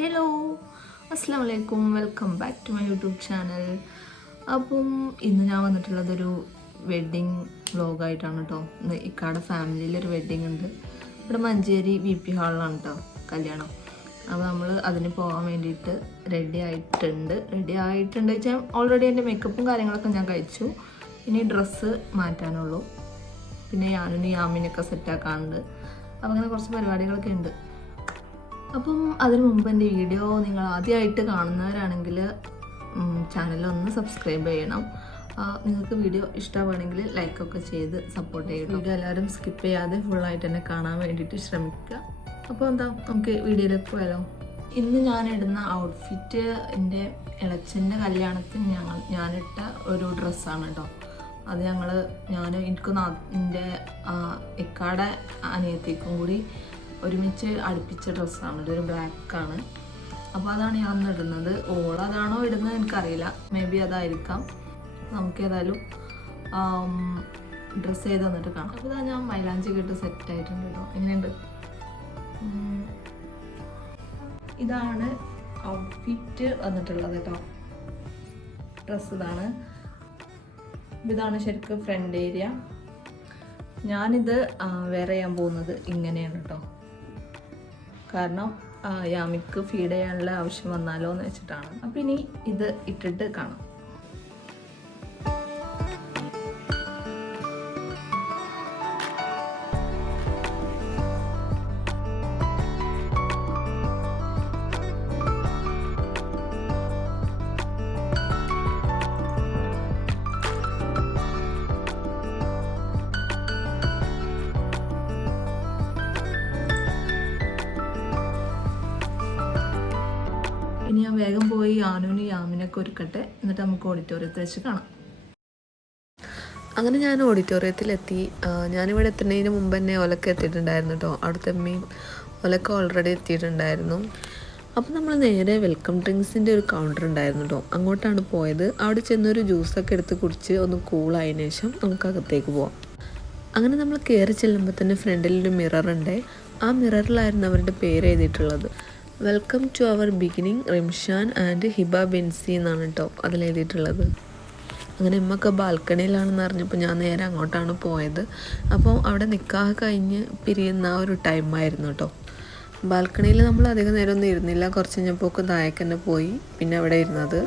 Hello, അസ്സാം വലൈക്കും. Welcome back to my YouTube channel. അപ്പം ഇന്ന് ഞാൻ വന്നിട്ടുള്ളതൊരു വെഡ്ഡിങ് വ്ളോഗായിട്ടാണ് കേട്ടോ. ഇന്ന് ഇക്കാടെ ഫാമിലിയിലൊരു വെഡ്ഡിങ് ഉണ്ട്. ഇവിടെ മഞ്ചേരി VP ഹാളിലാണ് കേട്ടോ കല്യാണം. അപ്പോൾ നമ്മൾ അതിന് പോകാൻ വേണ്ടിയിട്ട് റെഡി ആയിട്ടുണ്ട് വെച്ചാൽ ഓൾറെഡി എൻ്റെ മേക്കപ്പും കാര്യങ്ങളൊക്കെ ഞാൻ കഴിച്ചു. ഇനി ഡ്രസ്സ് മാറ്റാനുള്ളൂ. പിന്നെ ഞാനും യാമിനൊക്കെ സെറ്റാക്കാനുണ്ട്. അപ്പോൾ അങ്ങനെ കുറച്ച് പരിപാടികളൊക്കെ ഉണ്ട്. അപ്പം അതിനു മുമ്പ് എൻ്റെ വീഡിയോ നിങ്ങൾ ആദ്യമായിട്ട് കാണുന്നവരാണെങ്കിൽ ചാനലൊന്ന് സബ്സ്ക്രൈബ് ചെയ്യണം. നിങ്ങൾക്ക് വീഡിയോ ഇഷ്ടമാണെങ്കിൽ ലൈക്കൊക്കെ ചെയ്ത് സപ്പോർട്ട് ചെയ്യണം. വീഡിയോ എല്ലാവരും സ്കിപ്പ് ചെയ്യാതെ ഫുള്ളായിട്ട് തന്നെ കാണാൻ വേണ്ടിയിട്ട് ശ്രമിക്കുക. അപ്പോൾ എന്താ നമുക്ക് വീഡിയോയിലേക്ക് പോയാലോ. ഇന്ന് ഞാനിടുന്ന ഔട്ട്ഫിറ്റ് എൻ്റെ ഇളച്ചൻ്റെ കല്യാണത്തിന് ഞാനിട്ട ഒരു ഡ്രസ്സാണ് കേട്ടോ. അത് എനിക്കൊന്ന് എൻ്റെ ഇക്കാടെ അനിയത്തേക്കും കൂടി ഒരുമിച്ച് അടുപ്പിച്ച ഡ്രസ്സാണ്. ഇതൊരു ബ്ലാക്കാണ്. അപ്പോൾ അതാണ് ഞാൻ അന്ന് ഇടുന്നത്. ഓളതാണോ ഇടുന്നത് എനിക്കറിയില്ല, മേ ബി അതായിരിക്കാം. നമുക്ക് ഏതായാലും ഡ്രസ്സ് ചെയ്ത് തന്നിട്ട് കാണാം. അപ്പോൾ ഇതാ ഞാൻ മൈലാഞ്ചി കേട്ട് സെറ്റായിട്ടുണ്ട് കേട്ടോ. എങ്ങനെയുണ്ട്? ഇതാണ് ഔട്ട്ഫിറ്റ് വന്നിട്ടുള്ളത് കേട്ടോ. ഡ്രസ്സ് ഇതാണ് ശരിക്കും ഫ്രണ്ട് ഏരിയ. ഞാനിത് വെയർ ചെയ്യാൻ പോകുന്നത് ഇങ്ങനെയാണ് കേട്ടോ. കാരണം യാമിക്ക് ഫീഡ് ചെയ്യാനുള്ള ആവശ്യം വന്നാലോ എന്ന് വെച്ചിട്ടാണ്. അപ്പം ഇനി ഇത് ഇട്ടിട്ട് കാണാം. ഇനി ഞാൻ വേഗം പോയി ആനുവിന് യാമിനൊക്കെ ഒരുക്കട്ടെ, എന്നിട്ട് നമുക്ക് ഓഡിറ്റോറിയത്തിൽ വെച്ച് കാണാം. അങ്ങനെ ഞാൻ ഓഡിറ്റോറിയത്തിലെത്തി. ഞാനിവിടെ എത്തുന്നതിന് മുമ്പ് തന്നെ ഒലക്ക എത്തിയിട്ടുണ്ടായിരുന്നു കേട്ടോ. അവിടുത്തെ അമ്മയും ഒലക്ക ഓൾറെഡി എത്തിയിട്ടുണ്ടായിരുന്നു. അപ്പോൾ നമ്മൾ നേരെ വെൽക്കം ഡ്രിങ്ക്സിൻ്റെ ഒരു കൗണ്ടർ ഉണ്ടായിരുന്നു കേട്ടോ, അങ്ങോട്ടാണ് പോയത്. അവിടെ ചെന്നൊരു ജ്യൂസൊക്കെ എടുത്ത് കുടിച്ച് ഒന്ന് കൂളായതിനു ശേഷം നമുക്ക് അകത്തേക്ക് പോവാം. അങ്ങനെ നമ്മൾ കയറി ചെല്ലുമ്പോൾ തന്നെ ഫ്രണ്ടിലൊരു മിററുണ്ട്. ആ മിററിലായിരുന്നു അവരുടെ പേര് എഴുതിയിട്ടുള്ളത്. Welcome to our beginning Rimshan and Hiba ബെൻസി എന്നാണ് കേട്ടോ അതിലെഴുതിയിട്ടുള്ളത്. അങ്ങനെ ഉമ്മൊക്കെ ബാൽക്കണിയിലാണെന്ന് അറിഞ്ഞപ്പോൾ ഞാൻ നേരെ അങ്ങോട്ടാണ് പോയത്. അപ്പോൾ അവിടെ നിക്കാഹ് കഴിഞ്ഞ് പിരിയുന്ന ഒരു ടൈമായിരുന്നു കേട്ടോ. ബാൽക്കണിയിൽ നമ്മൾ അധികം നേരമൊന്നും ഇരുന്നില്ല. കുറച്ച് കഴിഞ്ഞപ്പോൾ താഴേക്ക് തന്നെ പോയി പിന്നെ അവിടെ ഇരുന്നത്.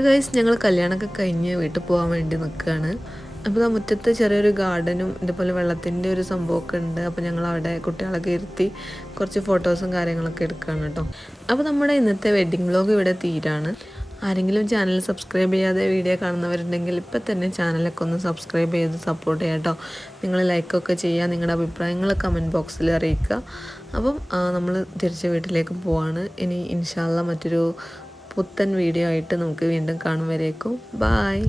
അങ്ങനെ ഗൈസ് ഞങ്ങൾ കല്യാണമൊക്കെ കഴിഞ്ഞ് വീട്ടിൽ പോകാൻ വേണ്ടി നിൽക്കുകയാണ്. അപ്പോൾ ആ മുറ്റത്ത് ചെറിയൊരു ഗാർഡനും ഇതുപോലെ വെള്ളത്തിൻ്റെ ഒരു സംഭവമൊക്കെ ഉണ്ട്. അപ്പോൾ ഞങ്ങൾ അവിടെ കുട്ടികളൊക്കെ ഇരുത്തി കുറച്ച് ഫോട്ടോസും കാര്യങ്ങളൊക്കെ എടുക്കുകയാണ് കേട്ടോ. അപ്പോൾ നമ്മുടെ ഇന്നത്തെ വെഡ്ഡിങ് വ്ലോഗ് ഇവിടെ തീരാണ്. ആരെങ്കിലും ചാനൽ സബ്സ്ക്രൈബ് ചെയ്യാതെ വീഡിയോ കാണുന്നവരുണ്ടെങ്കിൽ ഇപ്പം തന്നെ ചാനലൊക്കെ ഒന്ന് സബ്സ്ക്രൈബ് ചെയ്ത് സപ്പോർട്ട് ചെയ്യാം കേട്ടോ. നിങ്ങൾ ലൈക്കൊക്കെ ചെയ്യുക, നിങ്ങളുടെ അഭിപ്രായങ്ങൾ കമൻറ്റ് ബോക്സിൽ അറിയിക്കുക. അപ്പം നമ്മൾ തിരിച്ച് വീട്ടിലേക്ക് പോവാണ്. ഇനി ഇൻഷാ അല്ലാഹ് മറ്റൊരു പുത്തൻ വീഡിയോ ആയിട്ട് നമുക്ക് വീണ്ടും കാണും വരേക്കും. ബായ്.